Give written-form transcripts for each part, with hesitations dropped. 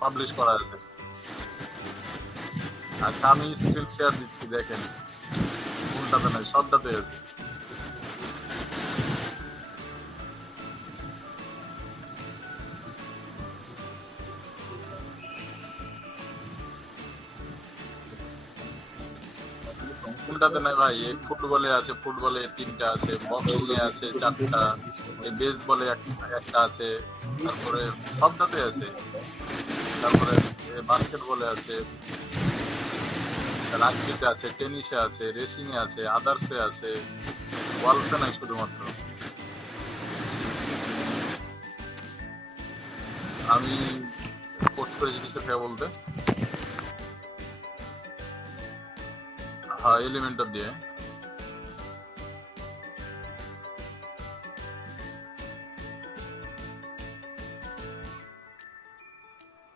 Publish করা আছে। আচ্ছা আমি স্ক্রিন শেয়ার দিচ্ছি, দেখেন উল্টাতে নাই, সবটাতে আছে। উল্টাতে নাই ভাই, এই ফুটবলে আছে, ফুটবলে 3টা আছে, বক্সিং এ আছে 4টা, এই বেসবলে একটা আছে, তারপরে সবটাতে আছে, তারপরে বাস্কেটবলে আছে, রাগবিতে আছে, টেনিসে আছে, রেসিং এ আছে, আদার্সে আছে, ওয়ালফে নাই শুধুমাত্র। আমি পোস্ট করেছি কিছু থেকে বলতে, হ্যাঁ এলিমেন্টার দিয়ে।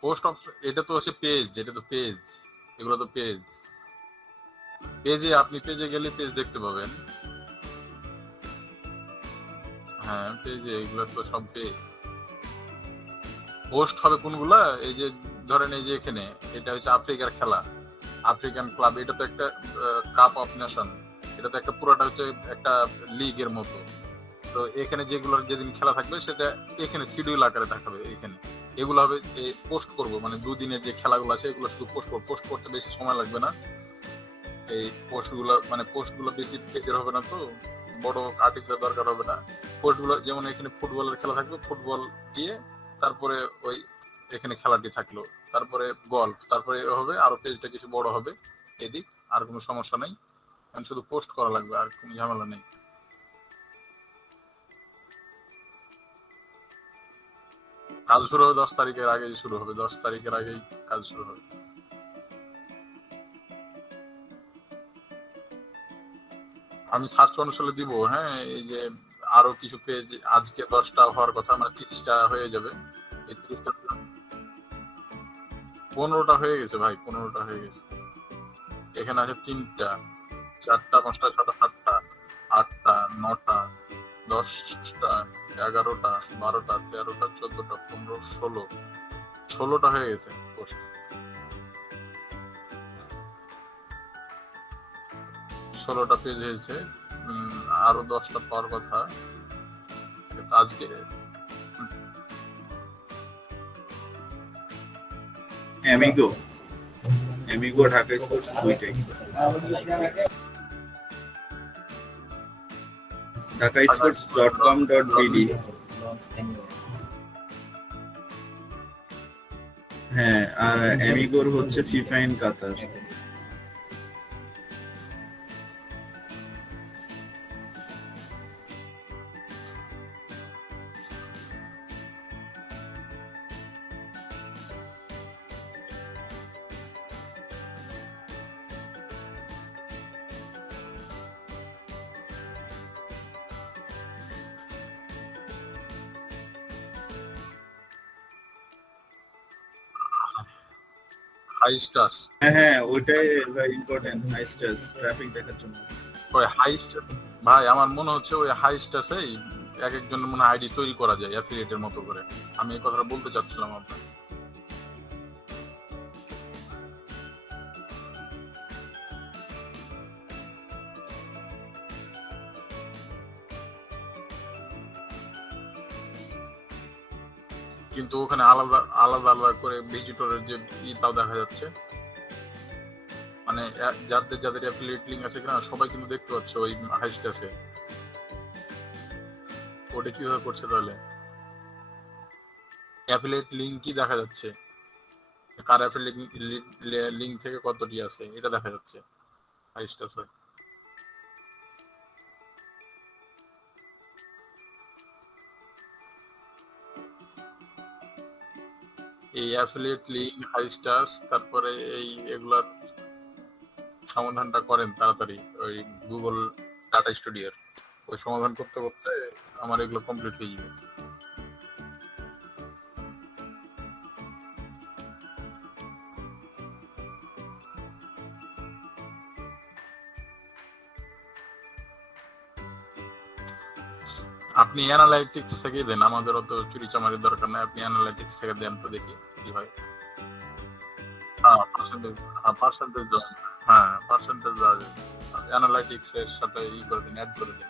পোস্ট অপশন এটা তো হচ্ছে পেজ, এটা তো পেজ, এগুলো তো পেজ। পেজে আপনি পেজে গেলে পেজ দেখতে পাবেন। হ্যাঁ পেজে এগুলো তো সব পেজ। পোস্ট হবে কোনগুলা, এই যে ধরেন এই যে এখানে এটা হচ্ছে আফ্রিকার খেলা, আফ্রিকান ক্লাব, এটা তো একটা কাপ অফ নেশন, এটা তো একটা পুরোটা হচ্ছে একটা লিগের মতো। তো এখানে যেগুলোর যেদিন খেলা থাকবে সেটা এখানে শিডিউল আকারে দেখাবে। এখানে এগুলো হবে পোস্ট করব, মানে দুদিনের যে খেলাগুলো আছে এগুলো শুধু পোস্ট করব। পোস্ট করতে বেশি সময় লাগবে না, এই পোস্টগুলো বেশি পেজের হবে না, তো বড় আর্টিকেলের দরকার হবে না। পোস্টগুলো যেমন এখানে ফুটবলের খেলা থাকবে, ফুটবল দিয়ে তারপরে ওই এখানে খেলাটি থাকলো, তারপরে গল্ফ, তারপরে হবে আরো পেজটা কিছু বড় হবে এদিক, আর কোনো সমস্যা নাই, শুধু পোস্ট করা লাগবে, আর কোনো ঝামেলা নেই। কাজ শুরু হবে 10 তারিখের আগেই শুরু হবে, 10 তারিখের আগেই কাজ শুরু হবে। আমি সার্চ অনুসারে দিব। হ্যাঁ এই যে আরো কিছু পেজ, আজকে 10টা হওয়ার কথা, মানে 30টা হয়ে যাবে। 15টা হয়ে গেছে ভাই, 15টা হয়ে গেছে। এখানে আছে 3টা, 4টা, 5টা, 6টা, 7টা, 8টা, 9টা, 10টা, 11টা, 12টা, 13টা, 14টা, 15, 16টা হয়ে গেছে পোস্ট। 16টা পেজ হয়েছে, আরো 10টা পাওয়ার কথা আজকে। এমিগো ঢাকা স্পোর্টস দুইটাই, ঢাকাস্পোর্টস.com.bd। হ্যাঁ আর এমিগোর হচ্ছে ফিফা ইন কাতার। হাই স্টাস। হ্যাঁ হ্যাঁ, ওইটাই ভাই ইম্পর্টেন্ট, হাই স্ট্রেস ট্রাফিক দেখার জন্য। ওই হাই স্টাস ভাই, আমার মনে হচ্ছে ওই হাই স্টাসেই এক একজনের মনে আইডি তৈরি করা যায় অ্যাফিলিয়েটের মতো করে। আমি এই কথাটা বলতে চাচ্ছিলাম আপনাকে। কিন্তু ওখানে আলাদা আলাদা আলাদা করে ভিজিটরের যে তাও দেখা যাচ্ছে, মানে যাদের যাদের অ্যাফিলিয়েট লিঙ্ক আছে কিনা সবাই কিন্তু দেখতে পাচ্ছে ওই হাইস্টাসে। ওটা কিভাবে করছে তাহলে? অ্যাফিলিয়েট লিঙ্ক কি দেখা যাচ্ছে, কার অ্যাফিলিয়েট লিঙ্ক থেকে কতটি আছে এটা দেখা যাচ্ছে হাইস্টাসে। এই অ্যাফিলিয়েট লিঙ্ক, হাইস্টাস, তারপরে এই এগুলার সমাধানটা করেন তাড়াতাড়ি ওই গুগল ডাটা স্টুডিওর। ওই সমাধান করতে করতে আমার এগুলো কমপ্লিট হয়ে যাবে। আপনি অ্যানালাইটিক্স থেকে দেন, আমাদের অত চুরি চামারির দরকার নাই। আপনি অ্যানালাইটিক্স থেকে দেন তো দেখি কি হয়। হ্যাঁ পার্সেন্টেজ, হ্যাঁ পার্সেন্টেজ দেওয়া যায়। অ্যানালাইটিক্স এর সাথে ই করে দিন, অ্যাড করে দিন।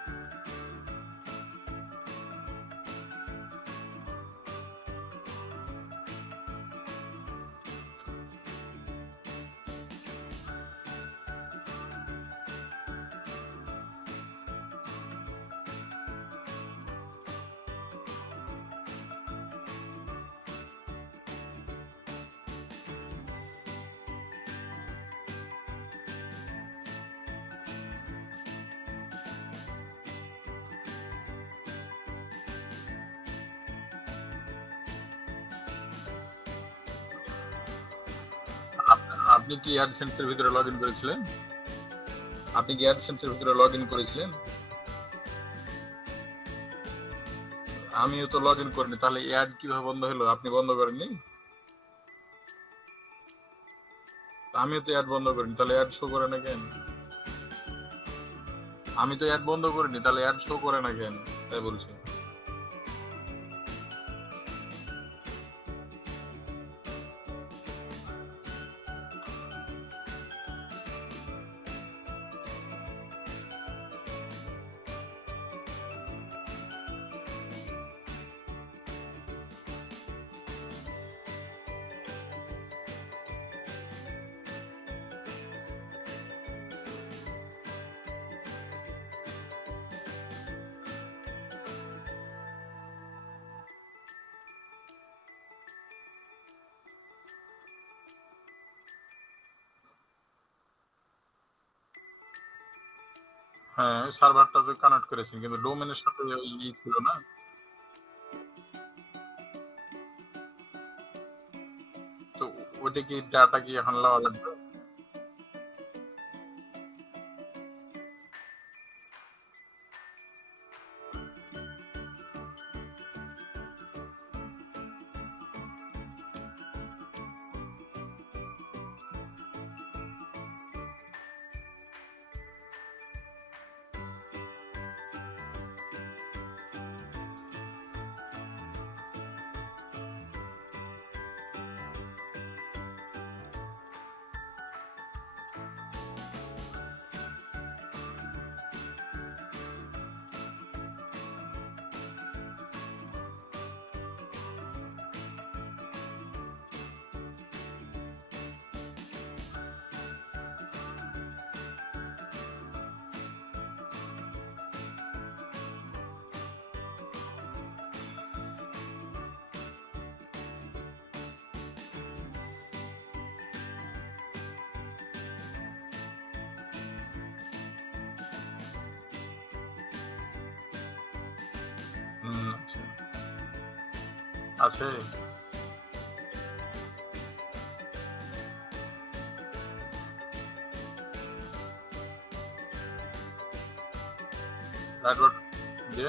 আপনি কি অ্যাডসেন্স এর ভিতরে লগ ইন করেছিলেন? আপনি কি অ্যাডসেন্স এর ভিতরে লগ ইন করেছিলেন? আমিও তো লগ ইন করিনি, তাহলে অ্যাড কিভাবে বন্ধ হলো? আপনি বন্ধ করেননি? আমিও তো অ্যাড বন্ধ করিনি, তাহলে অ্যাড শো করে না কেন? আমি তো অ্যাড বন্ধ করিনি, তাহলে অ্যাড শো করে না কেন? তাই বলছি। হ্যাঁ সার্ভারটা তো কানেক্ট করেছেন, কিন্তু ডোমেনের সাথে ওই ছিল না। তো ওইটা কি ডাটা কি এখন লওয়া লাগবে? আচ্ছা আছে। তারপর যে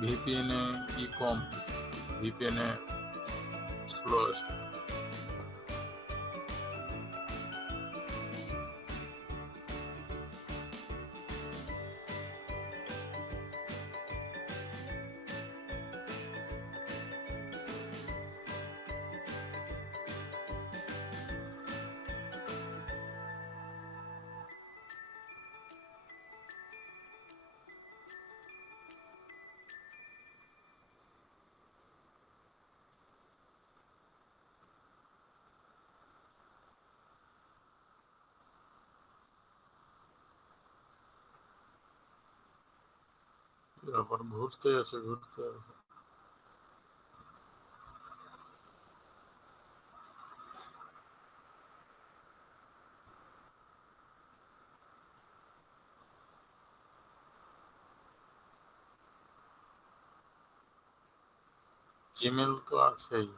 ভিপিএন এ কি কম, ভিপিএন এ স্লো আছে। ব্যাপার ঘুরতে আছে, ঘুরতে আছে। জিমেল তো আছেই।